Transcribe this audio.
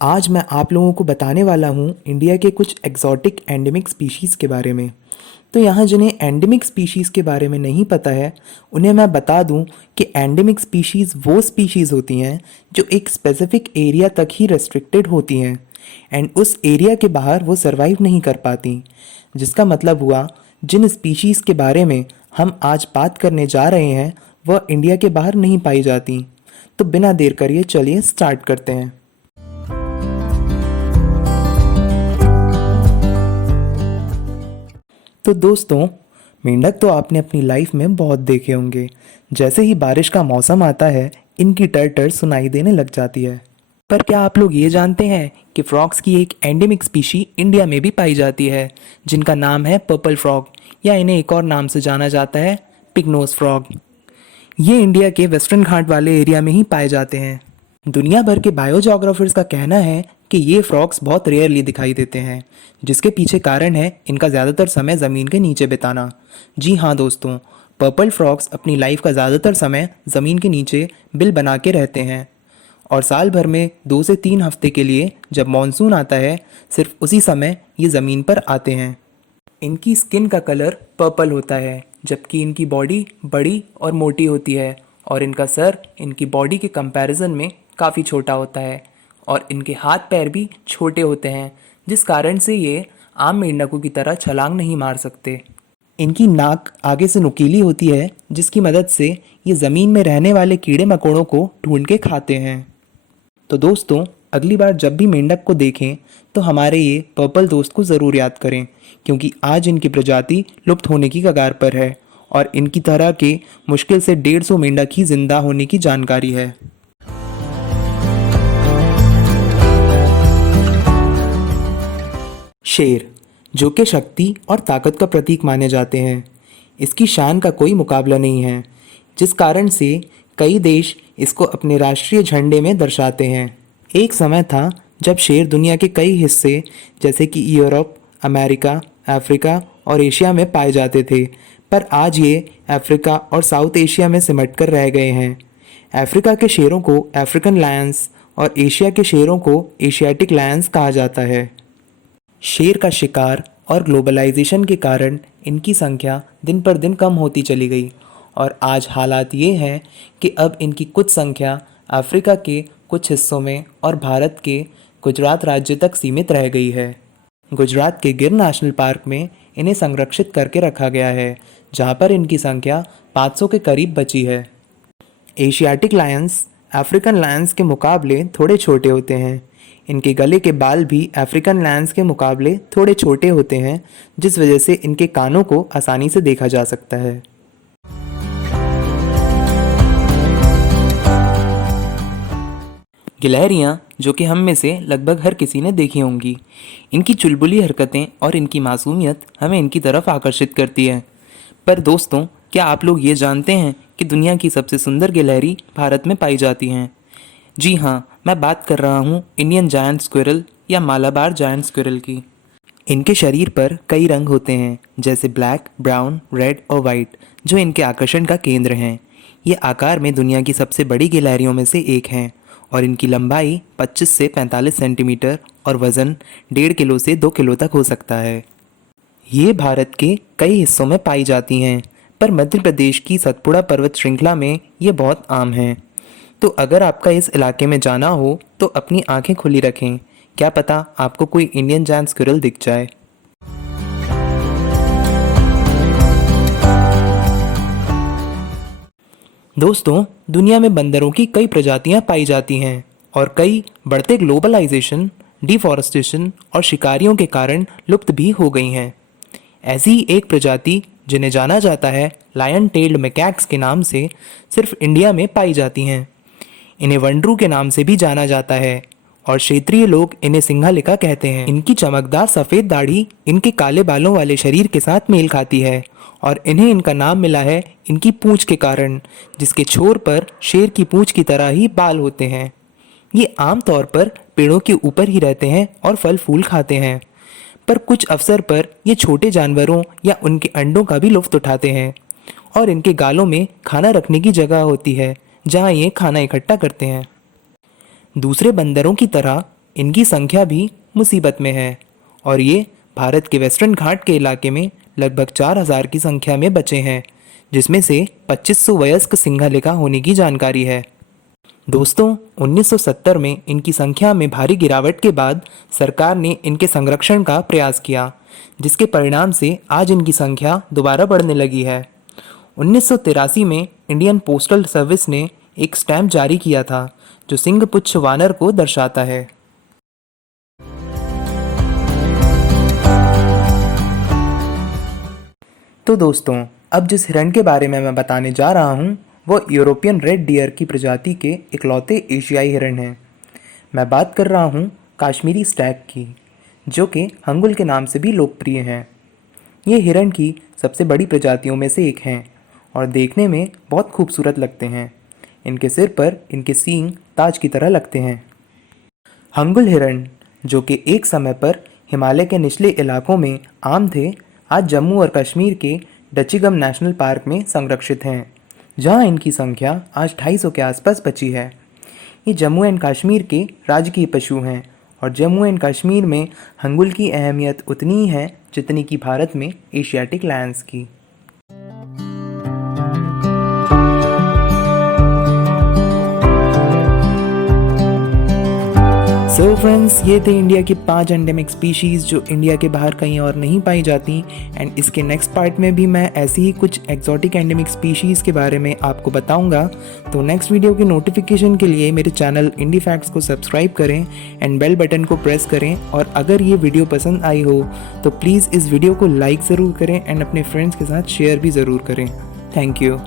आज मैं आप लोगों को बताने वाला हूँ इंडिया के कुछ एक्सोटिक एंडेमिक स्पीशीज़ के बारे में। तो यहाँ जिन्हें एंडेमिक स्पीशीज़ के बारे में नहीं पता है, उन्हें मैं बता दूँ कि एंडेमिक स्पीशीज़ वो स्पीशीज़ होती हैं जो एक स्पेसिफिक एरिया तक ही रेस्ट्रिक्टेड होती हैं एंड उस एरिया के बाहर वो सर्वाइव नहीं कर पाती। जिसका मतलब हुआ जिन स्पीशीज़ के बारे में हम आज बात करने जा रहे हैं वह इंडिया के बाहर नहीं पाई जाती। तो बिना देर करिए चलिए स्टार्ट करते हैं। तो दोस्तों, मेंढक तो आपने अपनी लाइफ में बहुत देखे होंगे। जैसे ही बारिश का मौसम आता है इनकी टर सुनाई देने लग जाती है। पर क्या आप लोग ये जानते हैं कि फ्रॉग्स की एक एंडेमिक स्पीशी इंडिया में भी पाई जाती है जिनका नाम है पर्पल फ्रॉग, या इन्हें एक और नाम से जाना जाता है पिगनोज फ्रॉग। ये इंडिया के वेस्टर्न घाट वाले एरिया में ही पाए जाते हैं। दुनिया भर के बायोजोग्राफर्स का कहना है कि ये फ्रॉग्स बहुत रेयरली दिखाई देते हैं, जिसके पीछे कारण है इनका ज़्यादातर समय ज़मीन के नीचे बिताना। जी हाँ दोस्तों, पर्पल फ्रॉग्स अपनी लाइफ का ज़्यादातर समय ज़मीन के नीचे बिल बना के रहते हैं और साल भर में 2 से 3 हफ्ते के लिए जब मॉनसून आता है सिर्फ उसी समय ये ज़मीन पर आते हैं। इनकी स्किन का कलर पर्पल होता है, जबकि इनकी बॉडी बड़ी और मोटी होती है और इनका सर इनकी बॉडी के कंपैरिजन में काफ़ी छोटा होता है और इनके हाथ पैर भी छोटे होते हैं, जिस कारण से ये आम मेंढकों की तरह छलांग नहीं मार सकते। इनकी नाक आगे से नुकीली होती है, जिसकी मदद से ये ज़मीन में रहने वाले कीड़े मकोड़ों को ढूंढ के खाते हैं। तो दोस्तों, अगली बार जब भी मेंढक को देखें तो हमारे ये पर्पल दोस्त को ज़रूर याद करें, क्योंकि आज इनकी प्रजाति लुप्त होने की कगार पर है और इनकी तरह के मुश्किल से 150 मेंढक ही जिंदा होने की जानकारी है। शेर, जो कि शक्ति और ताकत का प्रतीक माने जाते हैं, इसकी शान का कोई मुकाबला नहीं है, जिस कारण से कई देश इसको अपने राष्ट्रीय झंडे में दर्शाते हैं। एक समय था जब शेर दुनिया के कई हिस्से जैसे कि यूरोप, अमेरिका, अफ्रीका और एशिया में पाए जाते थे, पर आज ये अफ्रीका और साउथ एशिया में सिमट कर रह गए हैं। अफ्रीका के शेरों को अफ्रीकन लायंस और एशिया के शेरों को एशियाटिक लायंस कहा जाता है। शेर का शिकार और ग्लोबलाइजेशन के कारण इनकी संख्या दिन पर दिन कम होती चली गई और आज हालात ये हैं कि अब इनकी कुछ संख्या अफ्रीका के कुछ हिस्सों में और भारत के गुजरात राज्य तक सीमित रह गई है। गुजरात के गिर नेशनल पार्क में इन्हें संरक्षित करके रखा गया है, जहाँ पर इनकी संख्या 500 के करीब बची है। एशियाटिक लायंस अफ्रीकन लायंस के मुकाबले थोड़े छोटे होते हैं। इनके गले के बाल भी अफ्रीकन लायंस के मुकाबले थोड़े छोटे होते हैं, जिस वजह से इनके कानों को आसानी से देखा जा सकता है। गिलहरियाँ, जो कि हम में से लगभग हर किसी ने देखी होंगी। इनकी चुलबुली हरकतें और इनकी मासूमियत हमें इनकी तरफ आकर्षित करती है। पर दोस्तों, क्या आप लोग ये जानते हैं कि दुनिया की सबसे सुंदर गिलहरी भारत में पाई जाती हैं? जी हाँ, मैं बात कर रहा हूँ इंडियन जायंट स्क्विरल या मालाबार जायंट स्क्विरल की। इनके शरीर पर कई रंग होते हैं, जैसे ब्लैक, ब्राउन, रेड और वाइट, जो इनके आकर्षण का केंद्र हैं। ये आकार में दुनिया की सबसे बड़ी गिलहरियों में से एक हैं और इनकी लंबाई 25 से 45 सेंटीमीटर और वज़न 1.5 किलो से 2 किलो तक हो सकता है। ये भारत के कई हिस्सों में पाई जाती हैं, पर मध्य प्रदेश की सतपुड़ा पर्वत श्रृंखला में ये बहुत आम हैं। तो अगर आपका इस इलाके में जाना हो तो अपनी आंखें खुली रखें, क्या पता आपको कोई इंडियन जायंट स्क्विरल दिख जाए। दोस्तों, दुनिया में बंदरों की कई प्रजातियां पाई जाती हैं और कई बढ़ते ग्लोबलाइजेशन, डिफॉरेस्टेशन और शिकारियों के कारण लुप्त भी हो गई हैं। ऐसी ही एक प्रजाति जिन्हें जाना जाता है लायन टेल्ड मैकैक्स के नाम से, सिर्फ इंडिया में पाई जाती हैं। इन्हें वंडरू के नाम से भी जाना जाता है और क्षेत्रीय लोग इन्हें सिंघालिका कहते हैं। इनकी चमकदार सफ़ेद दाढ़ी इनके काले बालों वाले शरीर के साथ मेल खाती है और इन्हें इनका नाम मिला है इनकी पूंछ के कारण, जिसके छोर पर शेर की पूंछ की तरह ही बाल होते हैं। ये आमतौर पर पेड़ों के ऊपर ही रहते हैं और फल फूल खाते हैं, पर कुछ अवसर पर ये छोटे जानवरों या उनके अंडों का भी लुत्फ उठाते हैं और इनके गालों में खाना रखने की जगह होती है, जहाँ ये खाना इकट्ठा करते हैं। दूसरे बंदरों की तरह इनकी संख्या भी मुसीबत में है और ये भारत के वेस्टर्न घाट के इलाके में लगभग 4000 की संख्या में बचे हैं, जिसमें से 2500 वयस्क सिंघलिका होने की जानकारी है। दोस्तों, 1970 में इनकी संख्या में भारी गिरावट के बाद सरकार ने इनके संरक्षण का प्रयास किया, जिसके परिणाम से आज इनकी संख्या दोबारा बढ़ने लगी है। 1983 में इंडियन पोस्टल सर्विस ने एक स्टैम्प जारी किया था जो सिंहपुच्छ वानर को दर्शाता है। तो दोस्तों, अब जिस हिरण के बारे में मैं बताने जा रहा हूँ वो यूरोपियन रेड डियर की प्रजाति के इकलौते एशियाई हिरण हैं। मैं बात कर रहा हूँ कश्मीरी स्टैग की, जो कि हंगुल के नाम से भी लोकप्रिय हैं। ये हिरण की सबसे बड़ी प्रजातियों में से एक हैं और देखने में बहुत खूबसूरत लगते हैं। इनके सिर पर इनके सींग ताज की तरह लगते हैं। हंगुल हिरण, जो कि एक समय पर हिमालय के निचले इलाकों में आम थे, आज जम्मू और कश्मीर के डचीगम नेशनल पार्क में संरक्षित हैं, जहां इनकी संख्या आज 250 के आसपास बची है। ये जम्मू एंड कश्मीर के राजकीय पशु हैं और जम्मू एंड कश्मीर में हंगुल की अहमियत उतनी ही है जितनी कि भारत में एशियाटिक लायंस की। सो फ्रेंड्स, ये थे इंडिया की 5 एंडेमिक स्पीशीज़ जो इंडिया के बाहर कहीं और नहीं पाई जाती। एंड इसके नेक्स्ट पार्ट में भी मैं ऐसी ही कुछ एक्जॉटिक एंडेमिक स्पीशीज़ के बारे में आपको बताऊंगा। तो नेक्स्ट वीडियो की नोटिफिकेशन के लिए मेरे चैनल इंडी फैक्ट्स को सब्सक्राइब करें एंड बेल बटन को प्रेस करें। और अगर ये वीडियो पसंद आई हो तो प्लीज़ इस वीडियो को लाइक ज़रूर करें एंड अपने फ्रेंड्स के साथ शेयर भी ज़रूर करें। Thank you.